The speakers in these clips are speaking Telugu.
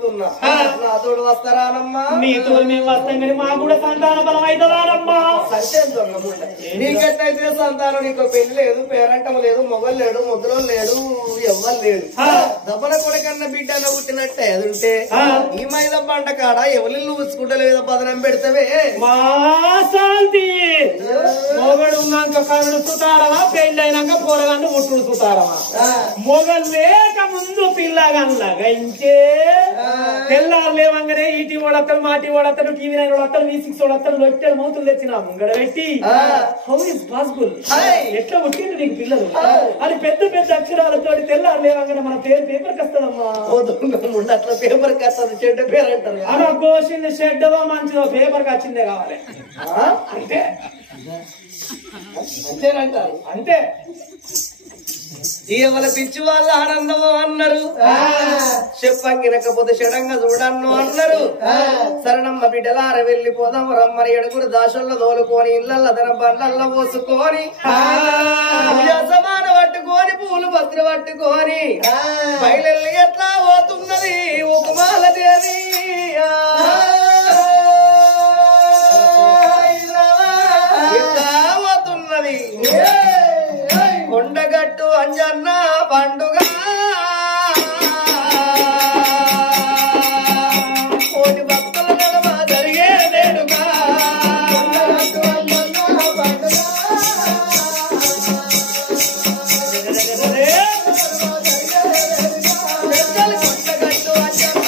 అడుగుతున్నా నా తోడు వస్తారానమ్మా నీతో మేము వస్తాం కానీ మాకు కూడా సంతాన బలం అవుతుందానమ్మా నీకెట్లయితే సంతానం నీకు పెళ్లి లేదు పేరంటం లేదు మొగలు లేడు ముద్రలు లేడు ఎవ్వరు లేడు దబ్బన కొడుకన్న బిడ్డ పుట్టినట్టే అదుంటే ఈ మైద బండ కాడ ఎవరిల్లు ఊచుకుంటలేదు బదనం పెడతావే మా శాంతి మొగడు ఉన్నాక కరుడు సుతారమా పెళ్ళైనాక పొరగాన్ని ముట్టుడు సుతారమా మొగలు లేక ముందు పిల్లగాన్లాగా ఇంకే తెల్లారు లేవంగానే ఈటీ ఓడతాడు మాటి ఓడతాడు టీవీ నైన్ ఓడతాడు V6 ఓడతాడు లొట్టెలు మూతులు తెచ్చిన ముంగడ పెట్టి హౌ ఇస్ పాసిబుల్ ఎట్లా పుట్టింది నీకు పిల్లలు అది పెద్ద పెద్ద అక్షరాలతో తెల్లారు లేవంగానే మన పేరు పేపర్కి వస్తుందమ్మా అట్లా పేపర్కి వస్తుంది చెడ్డ పేరు అంటారు అలా కోసింది చెడ్డదో మంచిదో పేపర్కి వచ్చిందే కావాలి అంతే అంతేనంటారు అంతే ఇవాళ పిచ్చి వాళ్ళ ఆనందము అన్నారు చెప్పంగినకపోతే చెడంగా చూడన్ను అన్నారు సరణమ్మ బిడ్డలార వెళ్ళిపోదాం రమ్మని ఎడుగురు దాసుల్లో తోలుకొని ఇళ్ళల్లో తన బండ్లల్లో పోసుకొని సమాన పట్టుకొని పూలు భద్ర పట్టుకొని బయలు ఎట్లా పోతున్నది ఉపమాల దేవి ఎట్లా పోతున్నది కొండగట్టు అంజన్న పండుగ కోటి భక్తుల నడమ జరిగే నేడుగా కొండగట్టు అంజన్న పండుగ కొండగట్టు అంజన్న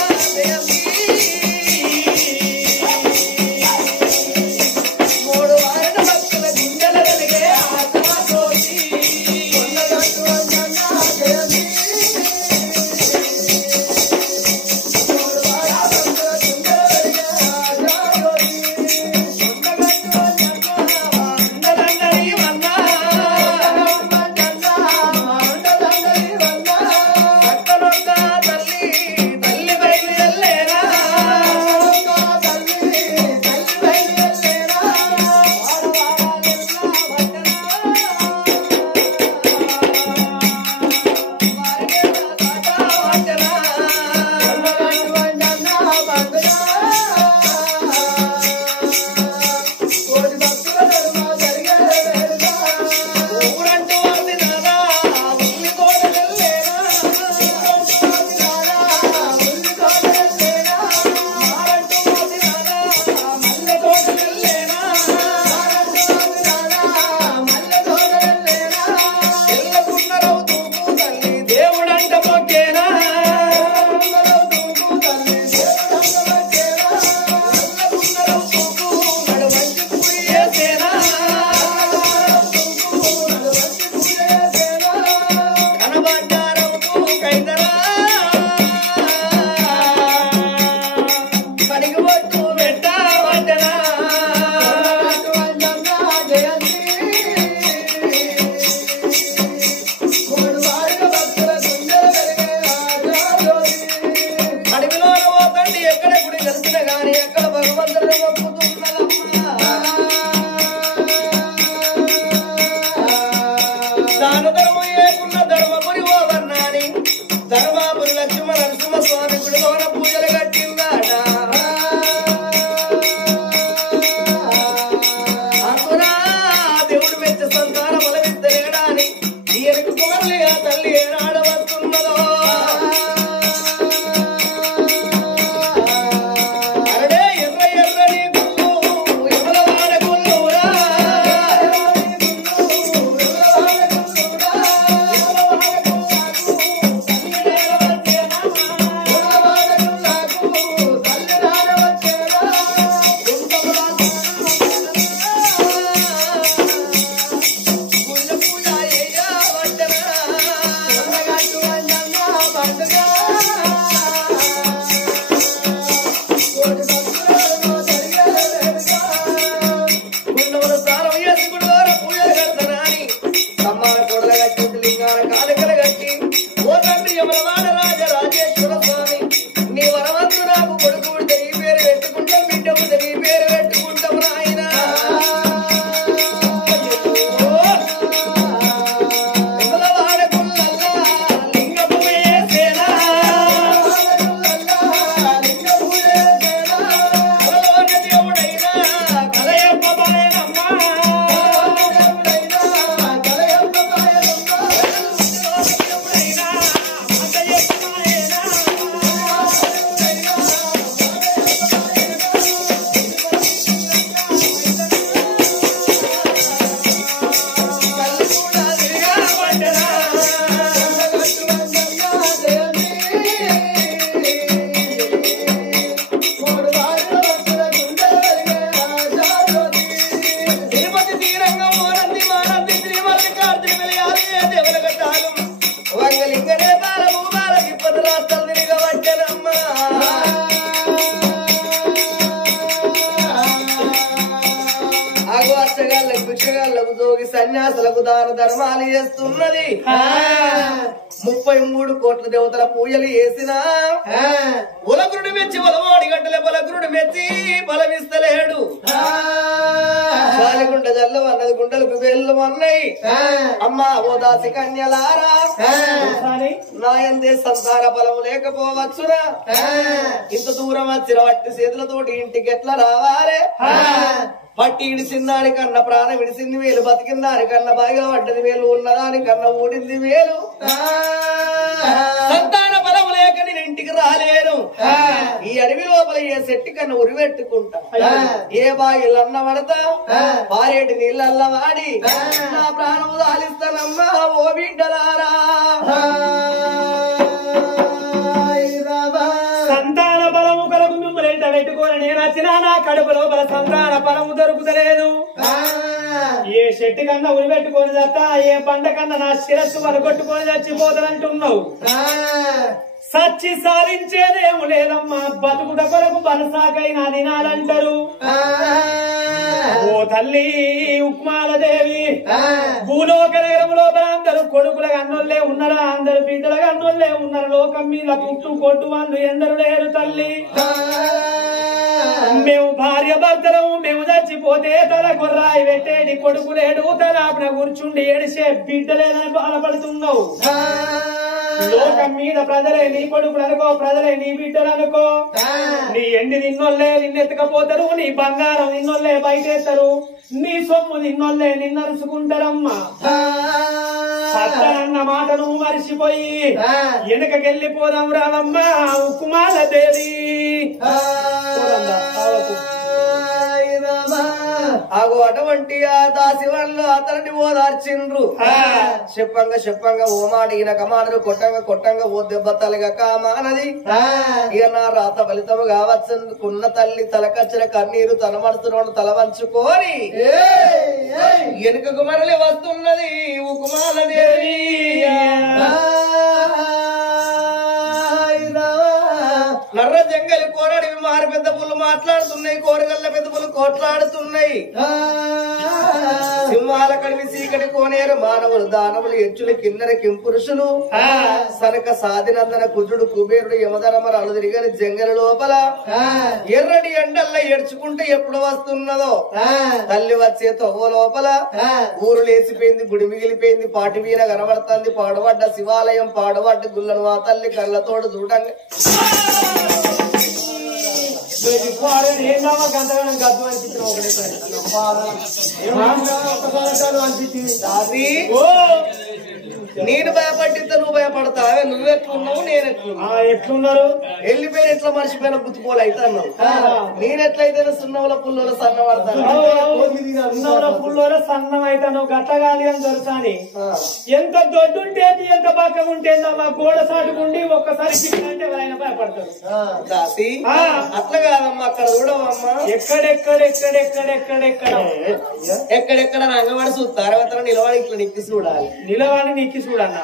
మూడు వారిన భక్తుల గుండెల వెలిగే జోగి సన్యాసులకు దాన ధర్మాలు చేస్తున్నది 33 కోట్ల దేవతల పూజలు చేసిన ఉలగురుడు మెచ్చి బలవాడి గంటలే బలగురుడు మెచ్చి బలమిస్తలేడు గాలిగుండ జల్లు అన్నది గుండెలకు వేళ్ళు అన్నాయి అమ్మా ఓ దాసి కన్యలారా నాయందే సంతాన బలము లేకపోవచ్చురా ఇంత దూరం వచ్చిన వట్టి చేతులతోటి ఇంటికి ఎట్లా రావాలి పట్టి ఇడిసిందాని కన్నా ప్రాణం ఇడిసింది వేలు బతికిందాని కన్నా బాగా పడ్డది వేలు ఉన్నదాని కన్నా ఊడింది వేలు సంతాన బలం లేక నేను ఇంటికి రాలేను ఈ అడవి లోపల ఏ చెట్టు కన్నా ఉరిపెట్టుకుంటా ఏ బాగిళ్ళన్న పడతా పారేటి నీళ్ళల్ల వాడి నా ప్రాణము దాలిస్తానమ్మా ఓ బిడ్డలారా సంతాన బలము కొరకు మిమ్మల్ని ఎంట పెట్టుకొని నేను వచ్చినా నా కడుపు లోపల సంతాన బలము దొరుకుతలేదు ఏ చెట్టు కన్నా ఉరి పెట్టుకొని చత్తా ఏ పంట కన్నా నా శిరస్సు వరగొట్టుకొని చచ్చిపోతానంటున్నావు సచ్చి సాధించేదేము లేదమ్మా బతుకుట కొరకు బలసాకైనా తినాలంటారు ఓ తల్లి ఉక్మాలదేవి భూలోక నగరం లోపల అందరూ కొడుకుల అన్నోళ్లే ఉన్నారా అందరు బిడ్డల అన్నోళ్లే ఉన్నారు లోకం మీద పుట్టు కొట్టు వాళ్ళు ఎందరు లేరు తల్లి మేము భార్య భర్తలము మేము చచ్చిపోతే తల కొర్రాయి పెట్టేది కొడుకు లేడు తలాపన కూర్చుండి ఏడిసే బిడ్డలేదని బాధపడుతున్నావు లోకం మీద ప్రజలే నీ కొడుకులు అనుకో ప్రజలే నీ బిడ్డలు అనుకో నీ ఎండి నిన్నోళ్లే నిన్నెత్తకపోతారు నీ బంగారం నిన్నోళ్లే బయటేస్తారు నీ సొమ్ము నిన్నోళ్లే నిన్నరుచుకుంటారమ్మా అన్న మాట నువ్వు మరిచిపోయి వెనకకెళ్ళిపోదాం రాదమ్మా ఉక్కుమాల దేవి ఆగో అటువంటి ఆ దాసి వాళ్ళు అతనిని ఓదార్చిండ్రు చెప్పంగా ఓ మాట ఈయన కమానరు కొట్టంగా ఓ దెబ్బ తలగా కామానది ఇక నా రాత ఫలితము కావచ్చుకున్న తల్లి తలకచ్చిన కన్నీరు తన మనసును తల వంచుకొని వెనుకకు మరలి వస్తున్నది ఉకుమాలదేవి నర్ర జంగలి కోరడివి మారి పెద్ద పుల్లు మాట్లాడుతున్నాయి కోరగల్ల పెద్ద పుల్లు కోట్లాడుతున్నాయి సింహాల కడివి సీకటి కోనేరు మానవులు దానవులు ఎచ్చులు కిన్నెర కింపురుషులు సనక సాధినందన కుజుడు కుబేరుడు యమధరమర అలుదిరిగని జంగలి లోపల ఎర్రటి ఎండల్ల ఏడ్చుకుంటే ఎప్పుడు వస్తున్నదో తల్లి వచ్చే తొవ్వ లోపల ఊరు లేచిపోయింది గుడి మిగిలిపోయింది పాటి మీద కనబడుతుంది పాడబడ్డ శివాలయం పాడబడ్డ గుళ్ళను ఆ తల్లి కళ్ళతోడు చూడంగా నేను భయపడితే నువ్వు భయపడతావే నువ్వెట్లున్నావు ఎట్లున్నారు వెళ్ళిపోయిన ఎట్లా మర్చిపోయిన గుర్తుపోలు అయితే అన్నావు నేనెట్లయితే సున్నవుల పుల్లోల సన్న పడతాను పుల్లోల సన్నం అయితాను గట్టగాలి అని దొరసాని ఎంత దొడ్డుంటే ఎంత పక్కన ఉంటే మా గోడ సాటుకుండి ఒక్కసారి అంటే ఆయన భయపడతారు దాసి అట్లా కాదమ్మా అక్కడ చూడవమ్మా ఎక్కడెక్కడ రంగవాడి చూస్తారు అతను నిలవాడి ఇట్లా నిక్కి చూడాలి నిలవాడి నిక్కి చూడన్నా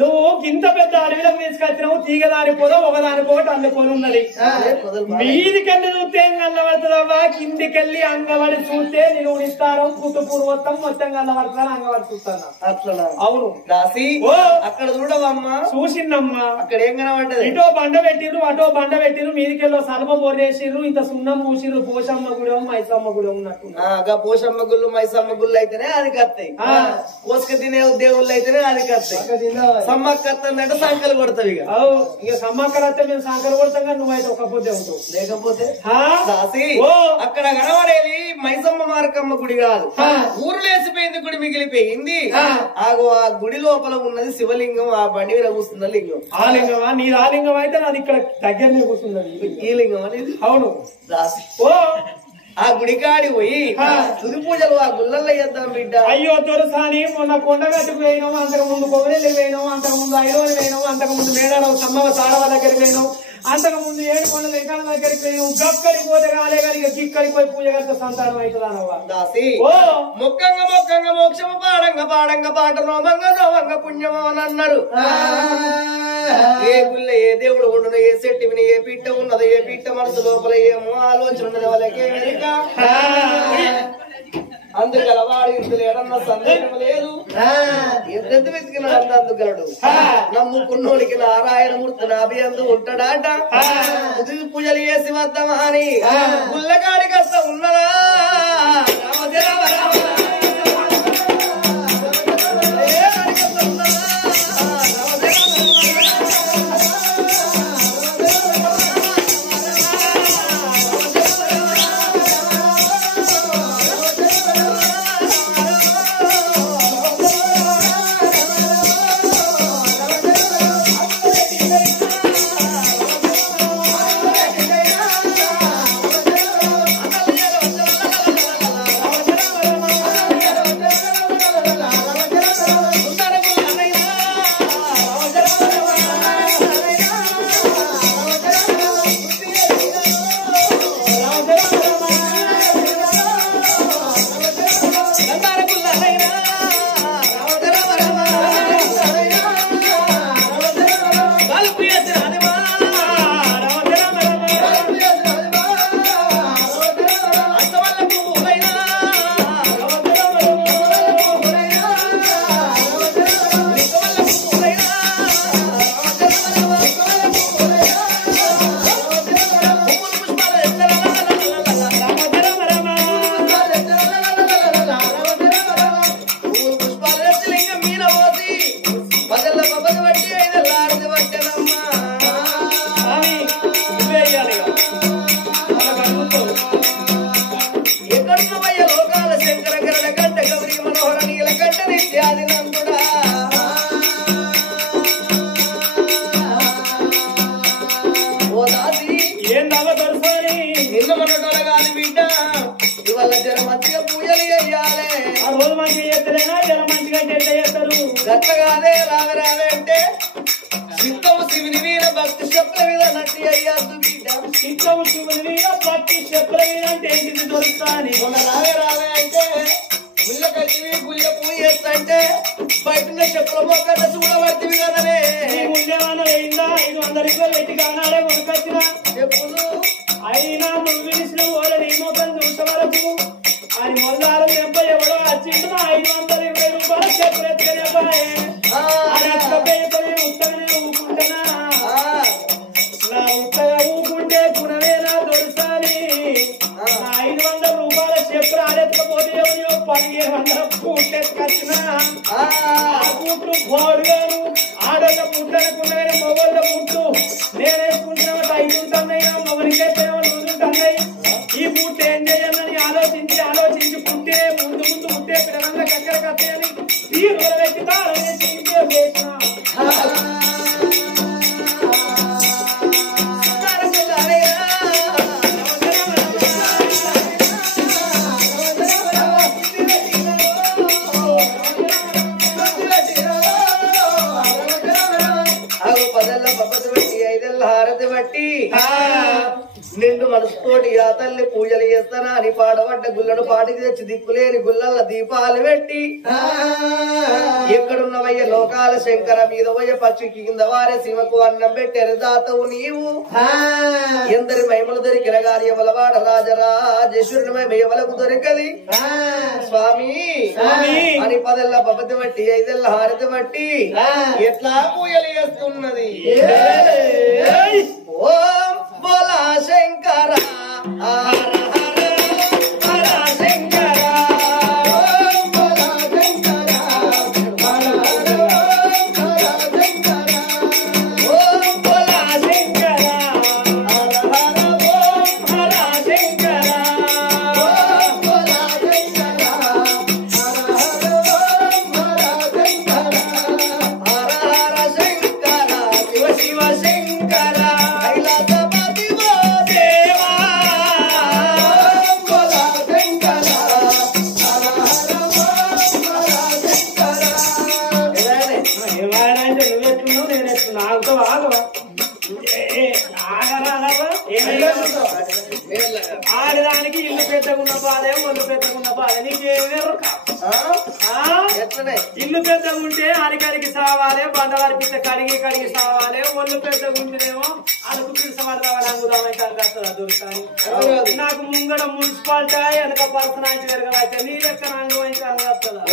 నువ్వు ఇంత పెద్ద అడవిలోకి తీసుకొచ్చినావు తీగదాని పోదో ఒకదాని పోటీ అందుకొని ఉన్నది మీదికెళ్ళి చూస్తే అంగవడుతుందవ్వా కిందికెళ్ళి అంగవడి చూస్తే నేను ఇస్తాను పుట్టు పూర్వత్తం మొత్తం కళ్ళబడుతున్నాను అంగవడి చూస్తాను అట్లా అవును దాసి అక్కడ చూడవమ్మా చూసిందమ్మా అక్కడ ఏం కనబడ్డది ఇటో బండ పెట్టిరు అటో బండ పెట్టిరు మీదికెళ్ళో సల్ప బోరేసిర్రు ఇంత సున్నం పూసిరు పోషమ్మ గుడి మైసమ్మ గుడి ఉన్నట్టు పోషమ్మ గుళ్ళు మైసమ్మ గుళ్ళు అయితేనే అది కత్తాయి కోసుక తినే దేవుళ్ళు అయితేనే అది కత్తాయి సమ్మక్క కత్తంటే సంకలు కొడతావు ఇక సమ్మక్కలు వస్తే మేము సంకలు కొడతాం కానీ నువ్వైతే ఒక్కపోతే ఉంటావు లేకపోతే దాసి అక్కడ కనబడేది మైసమ్మ మార్కమ్మ గుడి కాదు ఊరు లేసిపోయింది గుడి మిగిలిపోయింది ఆగో ఆ గుడి లోపల ఉన్నది శివలింగం ఆ బండి మీద కూర్చున్న లింగం ఆ లింగమా నీది ఆ లింగం అయితే నాది ఇక్కడ దగ్గరనే కూర్చున్నది ఈ లింగం అనేది అవును దాసి ఆ గుడికాడి పోయి తుది పూజలు ఆ గుళ్ళల్లో చేద్దాం బిడ్డ అయ్యో దొరసాని మొన్న కొండగట్టుకు పోయినాము అంతకు ముందు కొమరెల్లి పోయినాము అంతకు ముందు ఐరోని పోయినాము అంతకు ముందు మేడారం సమ్మవ సారవ దగ్గరికి పోయినాము అంతకు ముందు ఏడుకొండల ఎకాల దగ్గరికి పోయినాము గక్కడికి పోతే కాలే కానీ ఇక గిక్కడికి పోయి పూజ కడితే సంతానం అవుతుందన్నవా దాసి మొక్కంగా మోక్షము పాడంగా పాట నోమంగా పుణ్యమో అని అన్నాడు ఏ గుళ్ళ ఏ దేవుడు ఉండదు ఏ చెట్టు విని ఏ పీఠ ఉన్నదో ఏ పీఠ మనసు లోపల ఏమో ఆలోచన ఉన్నది వాళ్ళకి అందుగలవాడు ఇందులో ఏడన్న సందేహం లేదు ఎంత వెతికినా అందుగలడు నమ్ముకున్నోడికి నారాయణమూర్తి నాభియందు ఉంటాడాట ఉదిగి పూజలు చేసి వద్దామా అని గుల్లగాడికి అస్త ఉన్నదా గట్లగానే రావే రావే అంటే సిద్ధము శివుని మీద భక్తి చెప్పల మీద నటి అయ్యాదు బిడ్డ సిద్ధము శివుని మీద భక్తి చెప్పల మీద అంటే ఏంటిది దొరుకుతాని రావే రావే అంటే గుళ్ళ కలివి గుళ్ళ పూజ చేస్తంటే బయట చెప్పుల మొక్కట చూడబడుతుంది కదనే ఉండేవాళ్ళు అయిందా 500 రూపాయలు పెట్టి కానాడే కొనుకొచ్చిన చెప్పులు అయినా నువ్వు విడిసిన ఓడ నీ మొక్కలు చూసే వరకు అని మొదలు దెబ్బ ఎవడో వచ్చిండు 520 రూపాయలు చెప్పులు ఎత్తుకునే ఉత్తగానే ఊకుంటున్నా నా ఉత్తగా ఊకుంటే గుణమేనా దొరుకుతాని 500 రూపాయల చెప్పులు ఆడెత్తకపోతే 1500 పూట్లు ఎత్తుకొచ్చిన ఆ పూట్లు గోడుగాను ఆడోళ్ళ పుట్టనుకున్నాయి మొగోళ్ళ పుట్టు నేనేసుకుంటున్నా 5 ఉంటున్నాయి మొగలికైతే ఉంటున్నాయి ఈ పూట ఏం చేయాలని ఆలోచించి పుట్టే ముందు పుట్టే పిల్లలకు ఎక్కడికి వస్తాయని ఈ రోజు వ్యక్తి తాళం వేసి చేసిన హారతి బట్టి నిండు మనసుతోటి ఆ తల్లి పూజలు చేస్తానా అని పాడబడ్డ గుళ్ళను పాటికి తెచ్చి దిక్కులేని గుళ్ళల్ల దీపాలు పెట్టి ఎక్కడున్నవయ్య లోకాల శంకర మీద పోయే పక్షికి కింద వారే శివకు అన్నం పెట్టారు దాతవు నీవు ఎందరి మహిమలు దొరికిన గాని ఎవలవాడ రాజరాజేశ్వరుని మహిమ ఎవలకు దొరికది స్వామి అని 10 పద్ధతి బట్టి 5 హారతి బట్టి ఎట్లా పూజలు చేస్తున్నది ఓం బోలా శంకర హర హర హర శంకర ఓం బోలా శంకర హర హర హర శంకర ఓం బోలా శంకర హర హర ఓం హర శంకర ఓం బోలా శంకర హర హర ఓం హర శంకర హర హర శంకర శివ శివ శంకర కైలాస పెద్దగున్న బాధే ఒళ్ళు పెద్దగున్న బాధ నీకేమి ఎట్లనే ఇల్లు పెద్దగుంటే అడిగడికి సావాలి బండ వారిపిస్తే కడిగి కడిగి సావాలి ఒళ్ళు పెద్దగుంటేనేమో అడుగు పిలిసమర్దామని అంగుదామైతే అడుగుతుందా దొరుకుతాను నాకు ముంగడ మున్సిపాలిటీ వెనక పర్సనాలిటీ పెరగవైతే నీ లెక్క రంగు అయితే అడుగుతుందా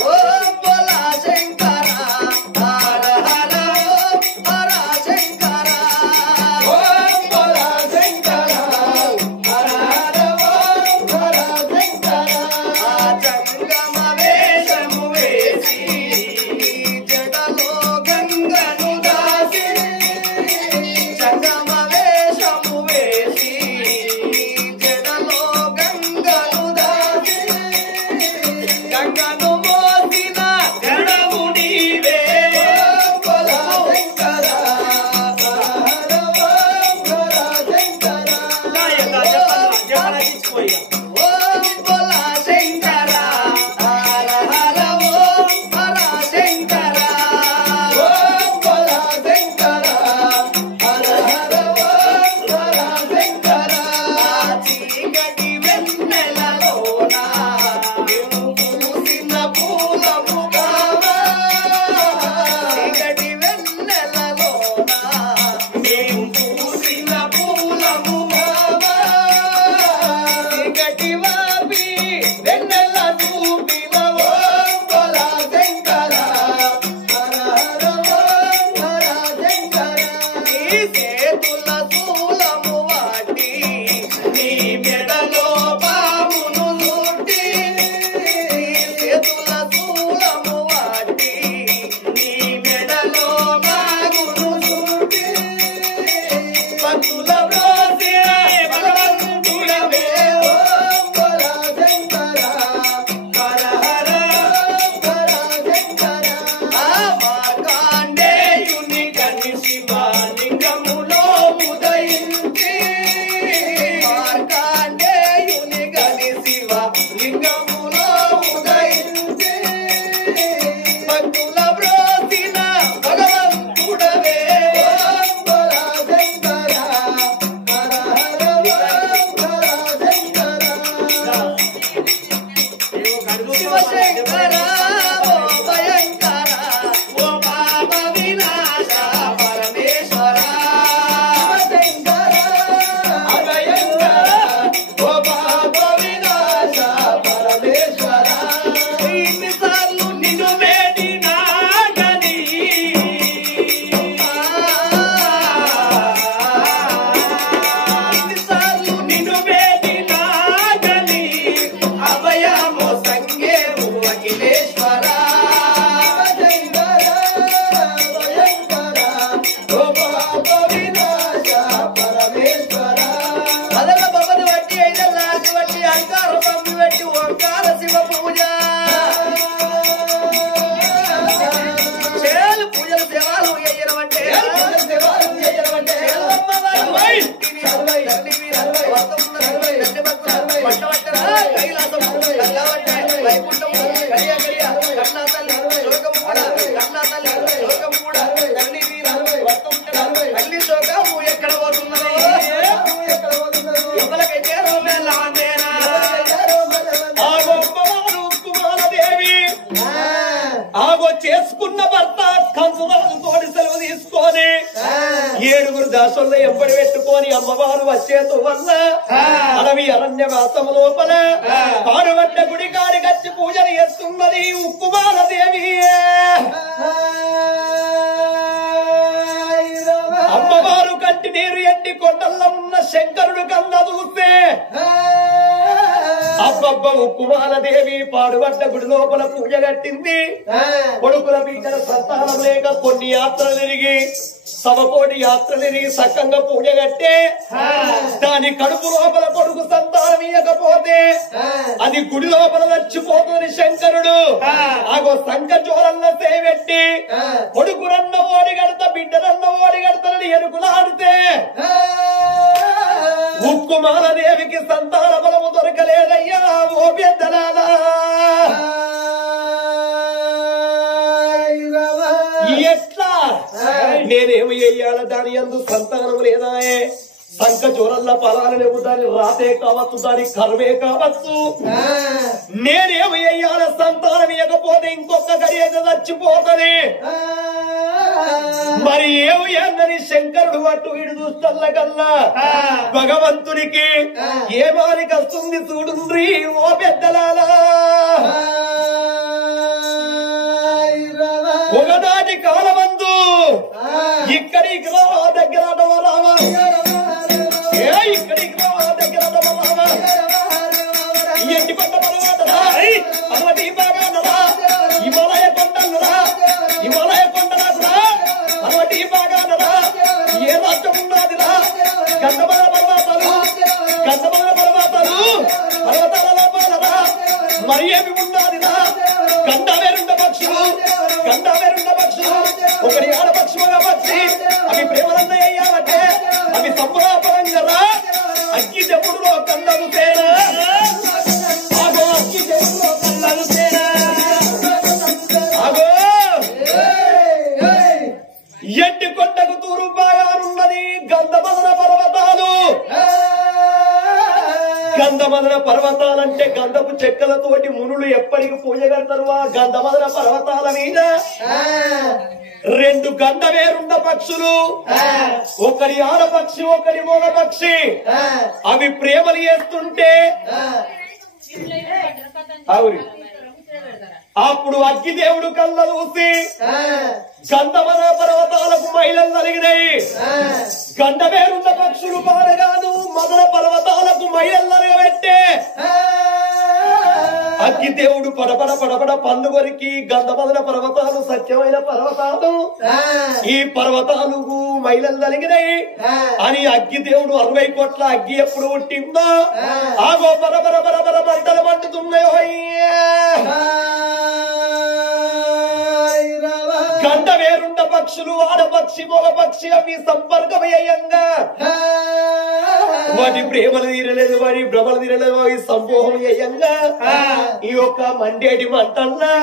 చేసుకున్న భర్త కంసురాజుతోటి సెలవు తీసుకొని ఏడుగురు దాసుల్లో ఎంబడి పెట్టుకొని అమ్మవారు వచ్చేతు వల్ల అడవి అరణ్యవాసము లోపల పాడుబడ్డ గుడి కాడి గచ్చి పూజలు చేస్తున్నది ఉక్కుమాలదేవి. అమ్మవారు కంటి నీరు ఎట్టి కొండల్లో ఉన్న శంకరుడు కన్న చూస్తే అబ్బబ్బ ఉక్కుమాలదేవి పాడుబడ్డ గుడి లోపల పూజ కట్టింది. కొడుకుల బిడ్డల సంతానం లేక కొన్ని యాత్రలు తిరిగి సవకోటి యాత్రలు తిరిగి సక్కంగా పూజ కట్టే దాని కడుపు లోపల కొడుకు సంతానం ఇయ్యకపోతే అది గుడి లోపల వచ్చిపోతుంది శంకరుడు. ఆగో సంఖ చోరన్న సేవెట్టి కొడుకునన్న ఓడి కడతా బిడ్డనన్న ఓడి కడతానని ఎరుకులాడితే ఉక్కుమాలదేవికి సంతాన బలము దొరకలేదయ్యా ఓ పెద్దలాలా. ఎట్లా నేనేమి చెయ్యాల దాని యందు సంతానం లేదా సంఖ చోరల్ల ఫలాలు లేవు, దాని రాతే కావచ్చు, దాని కర్మే కావచ్చు. నేనేమి అయ్యాల సంతానం ఇవ్వకపోతే ఇంకొక గడియక చచ్చిపోతది. మరి ఏమి అన్నది శంకరుడు అటు ఇటు చూస్తల్ల కల్లా భగవంతునికి ఏమానికి వస్తుంది చూడుండ్రి ఓ పెద్దలాలా. ఒకనాటి కాలమందు ఇక్కడికి రా దగ్గర రావా, ఇక్కడికి రా దగ్గర రావా, ఎట్టి కొండ పర్వతరా అటువంటి బాగా హిమాలయ కొండలురా, హిమాలయ కొండరా అటువంటి బాగా ఏ రాష్ట్రం ఉన్నదిరా, గంధమాల పర్వతాలు, గంధమాల పర్వతాలు, పర్వతాల లోపాలరా మరి ఏమి ఉన్నదిరా, గంధావేరుండ పక్షులు, గంధావేరుండ పక్షులు, ఒకటి ఆడపక్షి మగ పక్షి, అవి ప్రేమలన్న అయ్యాలంటే అవి సంబరాపరంగా రా. అగ్గి దేవుడులో కన్నలు తేనా, ఆగో అగ్గి దేవుడులో కన్నలు తేనా, ఆగో ఎండి కొండకు తూరు బాగానున్నది గంధమదన పర్వతాలు. గంధమదన పర్వతాలంటే గంధపు చెక్కలతోటి మునులు ఎప్పటికి పూజ కడతారు. ఆ గంధమదన పర్వతాల మీద రెండు గంధవేరుండ పక్షులు, ఒకరి ఆడపక్షి ఒకరి మగ పక్షి, అవి ప్రేమలు చేస్తుంటే అప్పుడు అగ్గిదేవుడు కళ్ళ చూసి గంధమదన పర్వతాలకు మహిళలు నలిగినాయి. గంధవేరుండ పక్షులు పాడగాను మదన పర్వతాలకు మహిళలు నలగబెట్టే అగ్గిదేవుడు పడపడ పడపడ పండు కొరికి గంధమదన పర్వతాలు సత్యమైన పర్వతాలు, ఈ పర్వతాలు మహిళలు నలిగినాయి అని అగ్గిదేవుడు 60 కోట్ల అగ్గి ఎప్పుడు పుట్టిందో ఆగో బరబర బరబర మంటలు మండుతున్నాయో. గంధవేరుండ పక్షులు ఆడపక్షి మగ పక్షి అవి సంపర్కమయ్యంగా వాటి ప్రేమలు తీరలేదు, వాటి భ్రమలు తీరలేదు, అవి సంపోహం అయ్యంగా ఈ యొక్క మండేటి మంటల్లా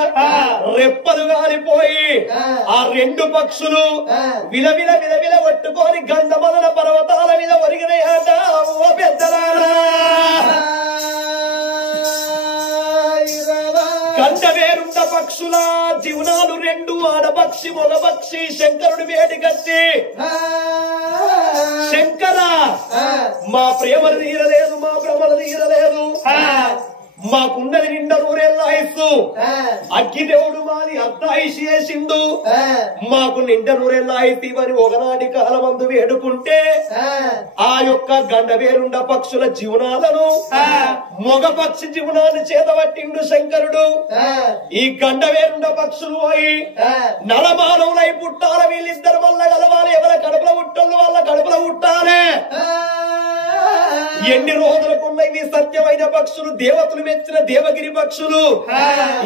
రెప్పలు గాలిపోయి ఆ రెండు పక్షులు విలవిల విలవిల పట్టుకొని గంధమదన పర్వతాల మీద ఒరిగినాయట. ఓ పెద్దలారా, గంధవేరుండ పక్షుల జీవనాలు రెండు, ఆడపక్షి మగపక్షి శంకరుడి వేటి కట్టి శంకర మా ప్రేమలు తీరలేదు, మా భ్రమలు తీరలేదు, మాకున్నది నిండా నూరేళ్ళ ఆయుస్సు, అగ్గిదేవుడు మాది అర్ధాయుషి చేసిండు, మాకు నిండా నూరేళ్ళ ఆయుస్సు అని ఒకనాటి కాలమందు వేడుకుంటే ఆ యొక్క గండవేరుండ పక్షుల జీవనాలను మగ పక్షి జీవనాన్ని చేతబట్టిండు శంకరుడు. ఈ గండవేరుండ పక్షులు పోయి నలమానవులై పుట్టాల, వీళ్ళిద్దరు వల్ల కలవాలి, ఎవరి కడుపుల పుట్టలు వాళ్ళ కడుపుల పుట్టాలే. ఎన్ని రోజులకున్న ఇవి సత్యమైన పక్షులు, దేవతలు మెచ్చిన దేవగిరి పక్షులు,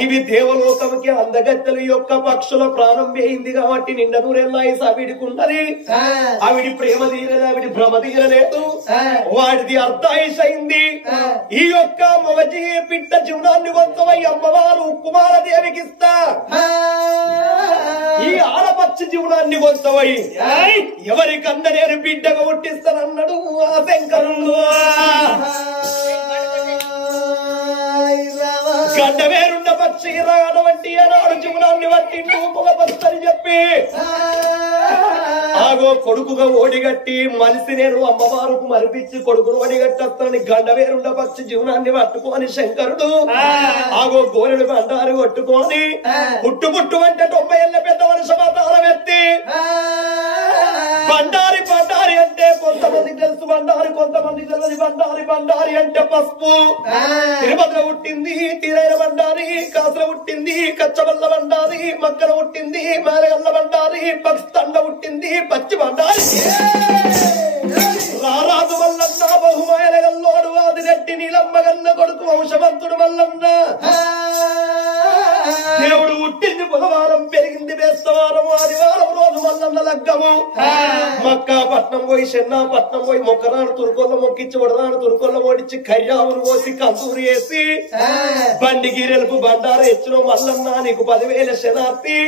ఇవి దేవలోకముకి అందగత్తెలు యొక్క పక్షుల ప్రాణం వేయింది కాబట్టి నిండా నూరేళ్ళ ఆవిడికున్నది. ఆవిడి ప్రేమ తీరలేదు, ఆవిడి భ్రమ తీరలేదు, వాడిది అర్ధాయుష్ అయింది. ఈ యొక్క మొగజీ పిట్ట జీవనాన్ని కొంతమై అమ్మవారు కుమారదేవికి ఇస్తా, ఈ ఆడపక్షి జీవనాన్ని కొంతమై ఎవరికన్నా నేను బిడ్డగా పుట్టిస్తానన్నాడు ఆ శంకరుడు. గండవేరుండ పక్షి రానవంటి ఏనాడు జీవనాన్ని పట్టిండు మగ పక్షి అని చెప్పి ఆగో కొడుకుగా ఓడిగట్టి మనిషి నేను అమ్మవారుకు మరిపించి కొడుకును ఓడిగట్టని గండవేరుండ పక్షి జీవనాన్ని పట్టుకొని శంకరుడు ఆగో గోరెడు బండారు కొట్టుకొని పుట్టు పుట్టు అంటే 90 ఏళ్ల పెద్ద మనిషి మాతాలం ఎత్తి బండారి బండారి అంటే కొంతమంది తెలుసు బండారి, కొంతమంది తెలియదు బండారి. బండారి అంటే పసుపు, తిరుపతిలో పుట్టింది తీరైన బండారి, కాసులో పుట్టింది కచ్చబల్ల బండారి, మక్కన పుట్టింది మేలగల్ల బండారి, పక్షితండ పుట్టింది పచ్చి బండారి. రారాజు వల్లన్న బహుమాయనగల్లోడు ఆదిరెడ్డి నీలమ్మగన్న కొడుకు వంశవంతుడు వల్లన్న దేవుడు పుట్టింది బుధవారం, పెరిగింది బేస్తవారం, ఆదివారం రోజు మల్లన్న లగ్గము. మక్కాపట్నం పోయి చెన్నాపట్నం పోయి మొక్కరాను తురుకొల్ల మొక్కించి వడరాను తురుకొల్ల ఓడించి కయ్యావును పోసి కందూరు వేసి బండి గీరెలుపు బండారు ఎచ్చును మల్లన్న నీకు 10,000 శనార్థి,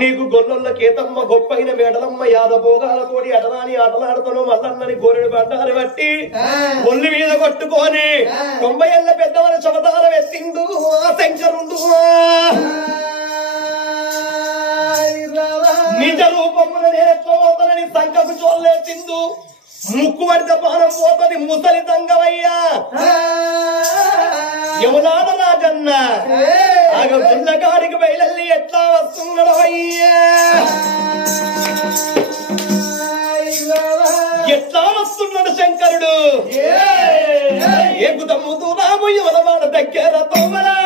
నీకు గొల్లొల్ల కేతమ్మ గొప్పైన మేడలమ్మ యాదభోగాలతోటి అటనాని ఆటలాడుతాను మల్లన్నని గోరెడు బండారు బట్టి ఒళ్ళు మీద కొట్టుకొని 90 ఏళ్ల పెద్దవల చమదారం ఎత్తిండు ఆ శంకరుండు. నిజ రూపమున నేర్చుకోవతనని సంకపు చోళ్ళేసిండు, ముక్కు పడితే పానం పోతది ముసలి తంగవయ్యా. యమునాడ రాజన్న ఆగ పిల్లగాడికి బయలల్లి ఎట్లా వస్తున్నాడు అయ్యా, ఎట్లా వస్తున్నాడు శంకరుడు. ఎక్కుతమ్ముతూ రాము యమనవాడ దగ్గర తోమలా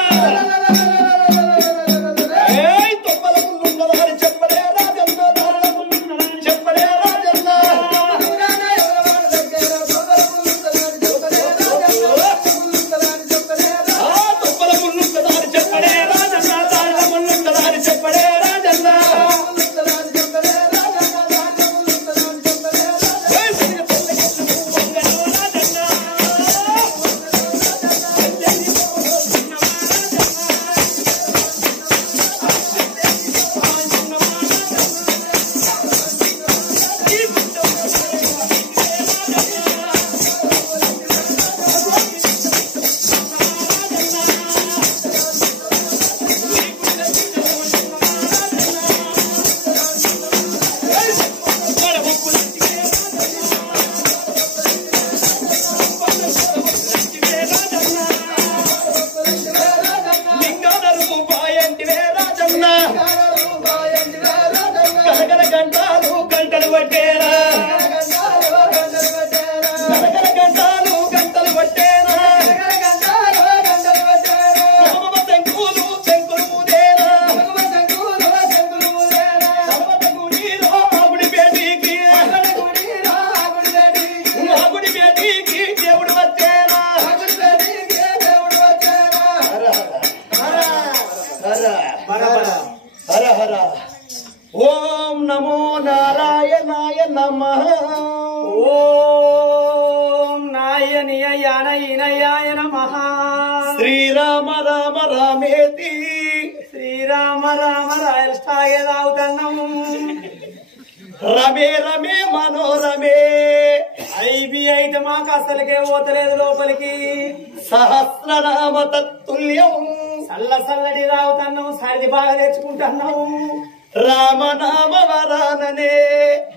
తొమ్మల ముందున్నదాని చెప్పలే రాజన్న, చెప్పలే రాజన్న. తొమ్మల ముందున్నదాని చెప్పలే రాజన్న, తాళ్ళ ముందున్నదాని చెప్పలే రాజన్న. హర హర ఓం నమో నారాయణాయ నమః. ఓం నాయనియాయ నమః. శ్రీరామ రామ రామేతి, శ్రీరామ రామ రాయల్తాయదావుతన్నము. రమే రమే మనోరమే, ఐబి అయితే మాకు అసలుకే పోతలేదు లోపలికి. సహస్రనామ తత్తుల్యం, చల్లటి తాగుతున్నాము, సరిది బాగా తెచ్చుకుంటున్నాము. రామనామ వరాననే,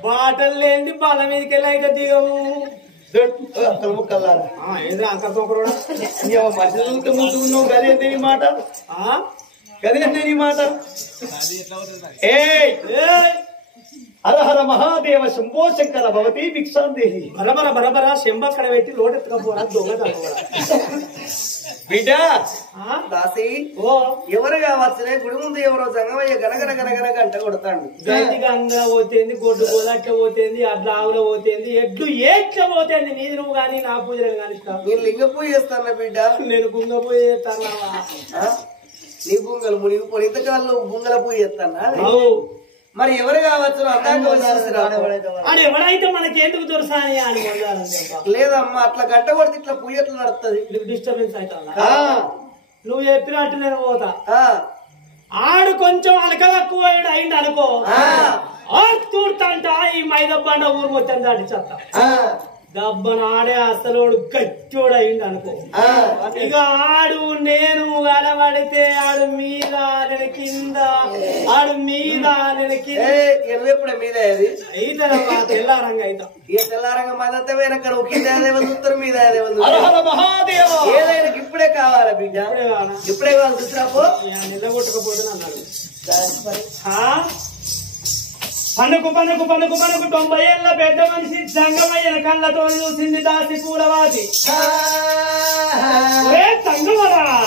బాటలు లేని బాల మీదకి అయితే దిగము. అక్కల ముక్కల్లారా ఏంద్రా అంకతో కూడా మనుషులతో ముందు ఉన్నావు. గదేంటి నీ మాట, గదేంటి నీ మాట. ఏ హర హర మహాదేవ శంభో శంకర భవతి భిక్షాందేహి. బరబర శంబక్కడ పెట్టి లోటెత్తుకపోరా దొంగ బిడ్డ. దాసి ఓ ఎవరు కావచ్చునే గుడి ముందు ఎవరో సంగమయ్య గనగన గనగన గంట కొడతాడు. గంటి గంగా పోతేంది, గొడ్డు గోలట్ల పోతేంది, అడ్ల ఆవుల పోతేంది, ఎడ్లు ఏట్ల పోతేంది. నీది నువ్వు గాని నా పూజలు కాని నేను లింగ పూజ చేస్తాను బిడ్డ. నేను గుంగ పూజ చేస్తానా? నీ బుంగలు మునిగిపోయి ఇంతకాలంలో బుంగల పూజ చేస్తానా? మరి ఎవరు కావచ్చు అని ఎవరైతే మనకి ఎందుకు దొరసాని అని లేదమ్మా, అట్లా గంట కొడితే ఇట్లా పూజ ఎట్లా నడుస్తుంది? డిస్టర్బెన్స్ అవుతా. నువ్వు చెప్పినట్టు నేను పోతా. ఆడు కొంచెం అలకలక్కువ అయింది అనుకో, తూర్తంట ఈ మైదబ్బండ ఊరు మొత్తం దాటి చెత్త. దబ్బన ఆడే అసలోడు గట్టోడు అయింది అనుకో. ఇక ఆడు నేను కలబడితే ఆడు మీద నేను కింద, ఆడు మీద నేను కింద. ఎప్పుడే మీద అయితే తెల్లారంగా అవుతాం. ఇక తెల్లారంగా మదంతా వెనక కింద చూస్తారు, మీద ఏదైనా ఇప్పుడే కావాలా బిడ్డ? ఇప్పుడే కావాలి చూసిరాపో. నిలగొట్టకపోతే అన్నాడు. పనుకు 90 ఏళ్ళ పెద్ద మనిషి జంగమయ్యన కళ్ళతో చూసింది దాసి పూలవాది. తంగమరా